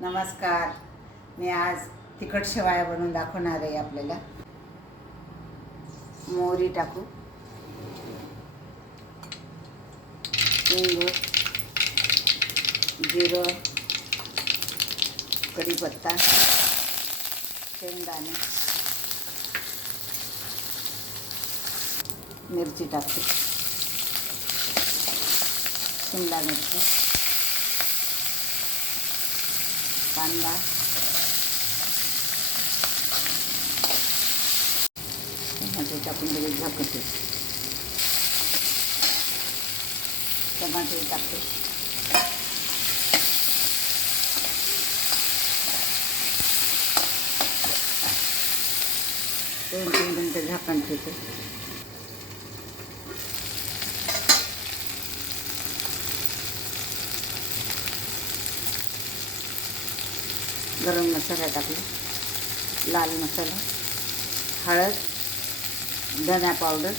नमस्कार. मी आज तिखट शेवाया बनवून दाखवणार आहे. आपल्याला मोहरी टाकू, हिंग, जिरं, कढीपत्ता, शेंगदाणे, मिरची टाकते, शिमला मिरची, कांदा, टमाटे टाकून लगेच झाकते. टमाटे टाकते, 2-3 मिनटं झाकण ठेवते. गरम मसाला टाकला, लाल मसाला, हळद, धना पावडर,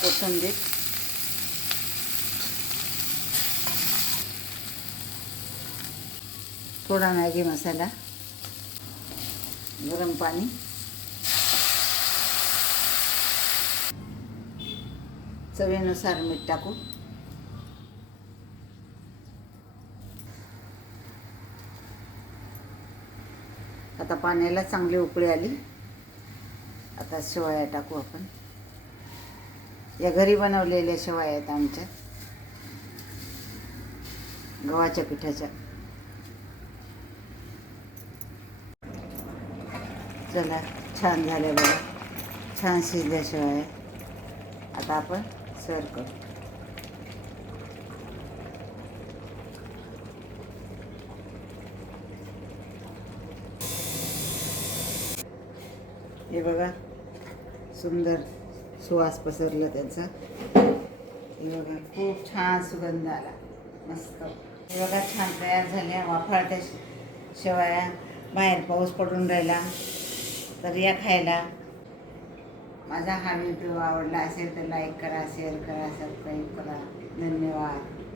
कोथिंबीर, थोडा मॅगी मसाला, गरम पाणी, चवीनुसार मीठ टाकू. आता पाण्याला चांगली उकळी आली. आता शेवया टाकू आपण. या घरी बनवलेल्या शेवया आहेत आमच्या, गव्हाच्या पिठाच्या. चला, छान झाल्या बघा, छान शिजल्या शेवया. आता आपण सर्व करू. हे बघा, सुंदर सुवास पसरला त्याचा. हे बघा, खूप छान सुगंध आला, मस्त. हे बघा, छान तयार झाल्या वाफाळत्या शेवया. बाहेर पाऊस पडून राहिला तर या खायला. माझा हा व्हिडिओ आवडला असेल तर लाईक करा, शेअर करा, सबस्क्राईब करा. धन्यवाद.